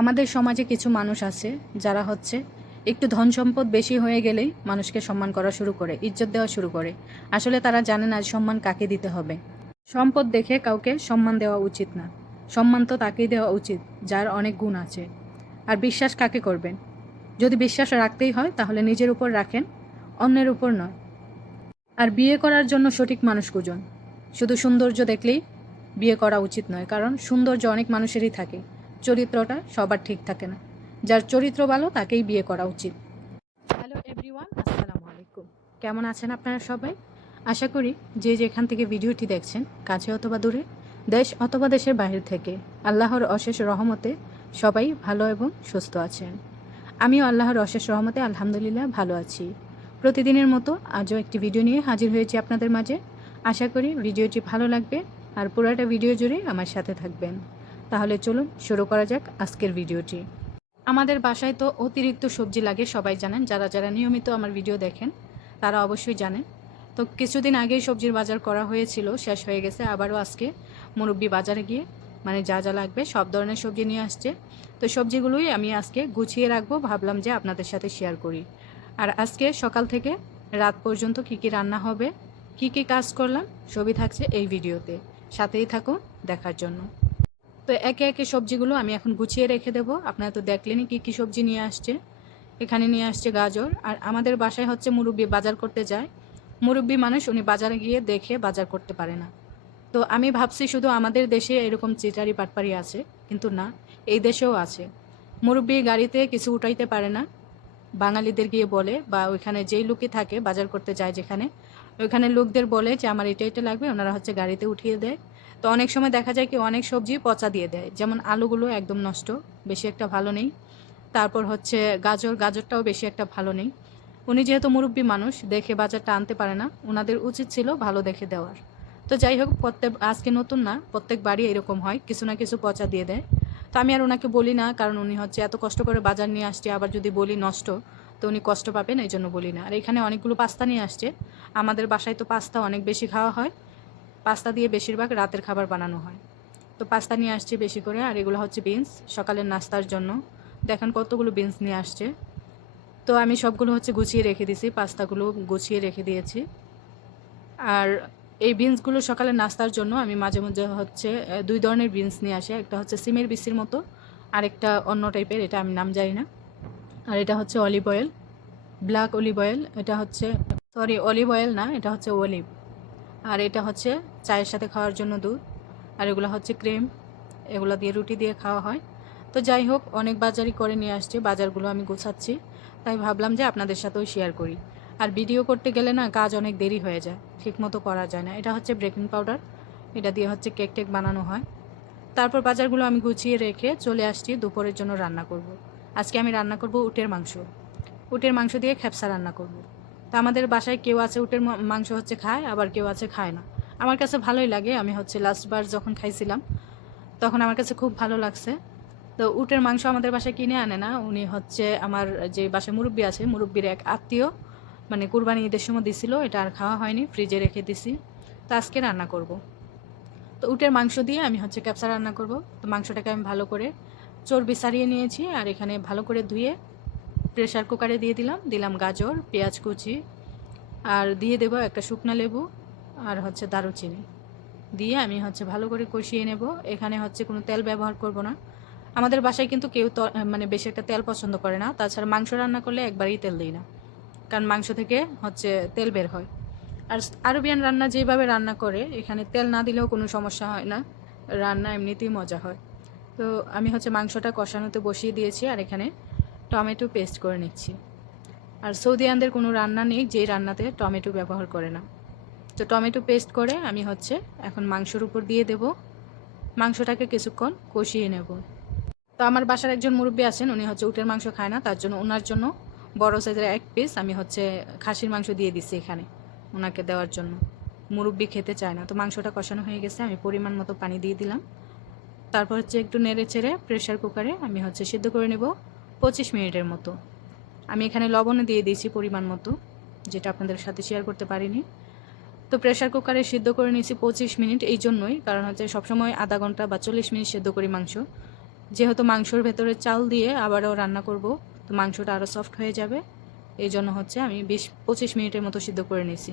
আমাদের সমাজে কিছু মানুষ আছে যারা হচ্ছে একটু ধন সম্পদ বেশি হয়ে গেলেই মানুষকে সম্মান করা শুরু করে, ইজ্জত দেওয়া শুরু করে। আসলে তারা জানে না সম্মান কাকে দিতে হবে। সম্পদ দেখে কাউকে সম্মান দেওয়া উচিত না। সম্মান তো তাকেই দেওয়া উচিত যার অনেক গুণ আছে। আর বিশ্বাস কাকে করবেন? যদি বিশ্বাস রাখতেই হয় তাহলে নিজের উপর রাখেন, অন্যের উপর নয়। আর বিয়ে করার জন্য সঠিক মানুষ খুঁজুন। শুধু সৌন্দর্য দেখলেই বিয়ে করা উচিত নয়, কারণ সৌন্দর্য অনেক মানুষেরই থাকে, চরিত্রটা সবার ঠিক থাকে না। যার চরিত্র ভালো তাকেই বিয়ে করা উচিত। হ্যালো এভরিওয়ান, আসসালামু আলাইকুম। কেমন আছেন আপনারা সবাই? আশা করি যে যেখান থেকে ভিডিওটি দেখছেন, কাছে অথবা দূরে, দেশ অথবা দেশের বাইরে থেকে, আল্লাহর অশেষ রহমতে সবাই ভালো এবং সুস্থ আছেন। আমিও আল্লাহর অশেষ রহমতে আলহামদুলিল্লাহ ভালো আছি। প্রতিদিনের মতো আজও একটি ভিডিও নিয়ে হাজির হয়েছি আপনাদের মাঝে। আশা করি ভিডিওটি ভালো লাগবে আর পুরোটা ভিডিও জুড়ে আমার সাথে থাকবেন। তাহলে চলুন শুরু করা যাক আজকের ভিডিওটি। আমাদের বাসায় তো অতিরিক্ত সবজি লাগে, সবাই জানেন। যারা যারা নিয়মিত আমার ভিডিও দেখেন তারা অবশ্যই জানেন। তো কিছুদিন আগেই সবজির বাজার করা হয়েছিল, শেষ হয়ে গেছে। আবারও আজকে মুরব্বি বাজারে গিয়ে যা যা লাগবে সব ধরনের সবজি নিয়ে আসছে। তো সবজিগুলোই আমি আজকে গুছিয়ে রাখবো, ভাবলাম যে আপনাদের সাথে শেয়ার করি। আর আজকে সকাল থেকে রাত পর্যন্ত কি কি রান্না হবে, কি কি কাজ করলাম, সবই থাকছে এই ভিডিওতে। সাথেই থাকুন দেখার জন্য। তো একে একে সবজিগুলো আমি এখন গুছিয়ে রেখে দেবো। আপনারা তো দেখলেনই কী কী সবজি নিয়ে আসছে। এখানে নিয়ে আসছে গাজর। আর আমাদের বাসায় হচ্ছে মুরব্বি বাজার করতে যায়। মুরব্বি মানুষ, উনি বাজারে গিয়ে দেখে বাজার করতে পারে না। তো আমি ভাবছি শুধু আমাদের দেশে এরকম চিটারি পাটপাড়ি আছে, কিন্তু না, এই দেশেও আছে। মুরব্বি গাড়িতে কিছু উঠাইতে পারে না, বাঙালিদের গিয়ে বলে, বা ওইখানে যেই লোকই থাকে বাজার করতে যায় যেখানে, ওইখানে লোকদের বলে যে আমার এটা এটা লাগবে, ওনারা হচ্ছে গাড়িতে উঠিয়ে দেয়। তো অনেক সময় দেখা যায় কি অনেক সবজি পচা দিয়ে দেয়, যেমন আলুগুলো একদম নষ্ট, বেশি একটা ভালো নেই। তারপর হচ্ছে গাজরটাও বেশি একটা ভালো নেই। উনি যেহেতু মুরব্বি মানুষ, দেখে বাজারটা আনতে পারে না, ওনাদের উচিত ছিল ভালো দেখে দেওয়ার। তো যাই হোক, আজকে নতুন না, প্রত্যেক বাড়ি এরকম হয়, কিছু না কিছু পচা দিয়ে দেয়। তো আমি আর ওনাকে বলি না, কারণ উনি হচ্ছে এত কষ্ট করে বাজার নিয়ে আসছে, আবার যদি বলি নষ্ট তো উনি কষ্ট পাবেন, এই জন্য বলি না। আর এখানে অনেকগুলো পাস্তা নিয়ে আসছে। আমাদের বাসায় তো পাস্তা অনেক বেশি খাওয়া হয়, পাস্তা দিয়ে বেশিরভাগ রাতের খাবার বানানো হয়। তো পাস্তা নিয়ে আসছে বেশি করে। আর এগুলো হচ্ছে বিনস, সকালের নাস্তার জন্য। দেখেন কতগুলো বিনস নিয়ে আসছে। তো আমি সবগুলো হচ্ছে গুছিয়ে রেখে দিয়েছি, পাস্তাগুলো গুছিয়ে রেখে দিয়েছি। আর এই বিনসগুলো সকালে নাস্তার জন্য আমি মাঝে মাঝে হচ্ছে দুই ধরনের বিনস নিয়ে আসে। একটা হচ্ছে সিমের বিচির মতো, আর একটা অন্য টাইপের, এটা আমি নাম জানি না। আর এটা হচ্ছে olive oil, black olive oil. এটা হচ্ছে, সরি, অলিভ অয়েল না, এটা হচ্ছে অলিভ। আর এটা হচ্ছে চায়ের সাথে খাওয়ার জন্য দুধ। আর এগুলো হচ্ছে ক্রিম, এগুলো দিয়ে রুটি দিয়ে খাওয়া হয়। তো যাই হোক, অনেক বাজারই করে নিয়ে আসছে, বাজারগুলো আমি গোছাচ্ছি। তাই ভাবলাম যে আপনাদের সাথেও শেয়ার করি। আর ভিডিও করতে গেলে না কাজ অনেক দেরি হয়ে যায়, ঠিকমতো করা যায় না। এটা হচ্ছে বেকিং পাউডার, এটা দিয়ে হচ্ছে কেক টেক বানানো হয়। তারপর বাজারগুলো আমি গুছিয়ে রেখে চলে আসছি দুপুরের জন্য রান্না করব। আজকে আমি রান্না করব উটের মাংস। উটের মাংস দিয়ে খেপসা রান্না করব। তো আমাদের বাসায় কেউ আছে উটের মাংস হচ্ছে খায়, আবার কেউ আছে খায় না। আমার কাছে ভালোই লাগে, আমি হচ্ছে লাস্টবার যখন খাইছিলাম তখন আমার কাছে খুব ভালো লাগছে। তো উটের মাংস আমাদের বাসায় কিনে আনে না, উনি হচ্ছে আমার যে বাসায় মুরব্বি আছে, মুরব্বির এক আত্মীয়, কুরবানি ঈদের সময় দিছিল, এটা আর খাওয়া হয়নি, ফ্রিজে রেখে দিছি। তো আজকে রান্না করব। তো উটের মাংস দিয়ে আমি হচ্ছে ক্যাপসা রান্না করব। তো মাংসটাকে আমি ভালো করে চর্বি সারিয়ে নিয়েছি, আর এখানে ভালো করে ধুয়ে প্রেশার কুকারে দিয়ে দিলাম গাজর, পেঁয়াজ কুচি, আর দিয়ে দেবো একটা শুকনো লেবু, আর হচ্ছে দারুচিনি দিয়ে আমি হচ্ছে ভালো করে কষিয়ে নেব। এখানে হচ্ছে কোনো তেল ব্যবহার করব না। আমাদের বাসায় কিন্তু কেউ বেশি একটা তেল পছন্দ করে না। তাছাড়া মাংস রান্না করলে একবারই তেল দিই না, কারণ মাংস থেকে হচ্ছে তেল বের হয়। আর আরবিয়ান রান্না যেভাবে রান্না করে, এখানে তেল না দিলেও কোনো সমস্যা হয় না, রান্না এমনিতেই মজা হয়। তো আমি হচ্ছে মাংসটা কষানোতে বসিয়ে দিয়েছি, আর এখানে টমেটো পেস্ট করে নিচ্ছি। আর সৌদিয়ানদের কোনো রান্না নেই যে রান্নাতে টমেটো ব্যবহার করে না। তো টমেটো পেস্ট করে আমি হচ্ছে এখন মাংসর উপর দিয়ে দেব, মাংসটাকে কিছুক্ষণ কষিয়ে নেব। তো আমার বাসার একজন মুরব্বী আছেন, উনি হচ্ছে উটের মাংস খায় না, তার জন্য ওনার জন্য বড় সাইজের এক পিস আমি হচ্ছে খাসির মাংস দিয়ে দিচ্ছি এখানে ওনাকে দেওয়ার জন্য। মুরব্বী খেতে চায় না। তো মাংসটা কষানো হয়ে গেছে, আমি পরিমাণ মতো পানি দিয়ে দিলাম। তারপর হচ্ছে একটু নেড়ে চেড়ে প্রেশার কুকারে আমি হচ্ছে সিদ্ধ করে নেব 25 মিনিটের মতো। আমি এখানে লবণও দিয়ে দিয়েছি পরিমাণ মতো, যেটা আপনাদের সাথে শেয়ার করতে পারিনি। তো প্রেশার কুকারে সিদ্ধ করে নিয়েছি 25 মিনিট, এই জন্যই কারণ হচ্ছে সবসময় আধা ঘন্টা বা 40 মিনিট সিদ্ধ করি মাংস। যেহেতু মাংসর ভেতরে চাল দিয়ে আবারও রান্না করব, তো মাংসটা আরও সফট হয়ে যাবে। এই জন্য হচ্ছে আমি 20-25 মিনিটের মতো সিদ্ধ করে নিয়েছি।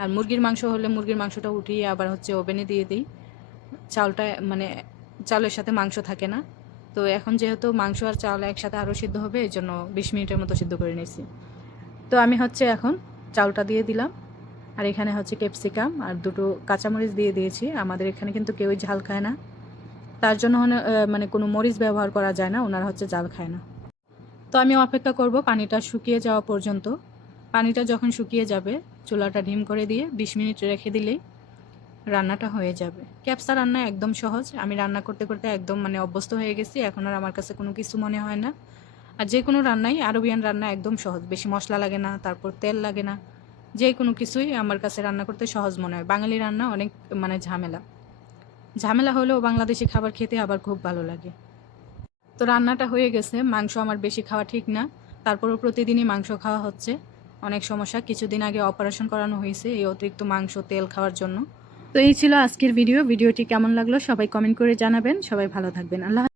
আর মুরগির মাংস হলে মুরগির মাংসটা উঠিয়ে আবার হচ্ছে ওভেনে দিয়ে দিই। চালটা মানে চালের সাথে মাংস থাকে না, তো এখন যেহেতু মাংস আর চাল একসাথে আরও সিদ্ধ হবে, এই জন্য 20 মিনিটের মতো সিদ্ধ করে নিয়েছি। তো আমি হচ্ছে এখন চালটা দিয়ে দিলাম, আর এখানে হচ্ছে ক্যাপসিকাম আর 2টো কাঁচামরিচ দিয়ে দিয়েছি। আমাদের এখানে কিন্তু কেউই ঝাল খায় না, তার জন্য মানে কোনো মরিচ ব্যবহার করা যায় না, ওনারা হচ্ছে ঝাল খায় না। তো আমি অপেক্ষা করব পানিটা শুকিয়ে যাওয়া পর্যন্ত। পানিটা যখন শুকিয়ে যাবে চুলাটা ঢিম করে দিয়ে 20 মিনিট রেখে দিলেই রান্নাটা হয়ে যাবে। ক্যাপসা রান্না একদম সহজ, আমি রান্না করতে করতে একদম মানে অভ্যস্ত হয়ে গেছি, এখন আর আমার কাছে কোনো কিছু মনে হয় না। আর যে কোনো রান্নাই, আরবিয়ান রান্না একদম সহজ, বেশি মশলা লাগে না, তারপর তেল লাগে না, যে কোনো কিছুই আমার কাছে রান্না করতে সহজ মনে হয়। বাঙালি রান্না অনেক মানে ঝামেলা হলেও বাংলাদেশি খাবার খেতে আবার খুব ভালো লাগে। তো রান্নাটা হয়ে গেছে। মাংস আমার বেশি খাওয়া ঠিক না, তারপরও প্রতিদিনই মাংস খাওয়া হচ্ছে। অনেক সমস্যা, কিছুদিন আগে অপারেশন করানো হয়েছে এই অতিরিক্ত মাংস তেল খাওয়ার জন্য। তো এই ছিল আজকের ভিডিওটি কেমন লাগলো সবাই কমেন্ট করে জানাবেন। সবাই ভালো থাকবেন। আল্লাহ।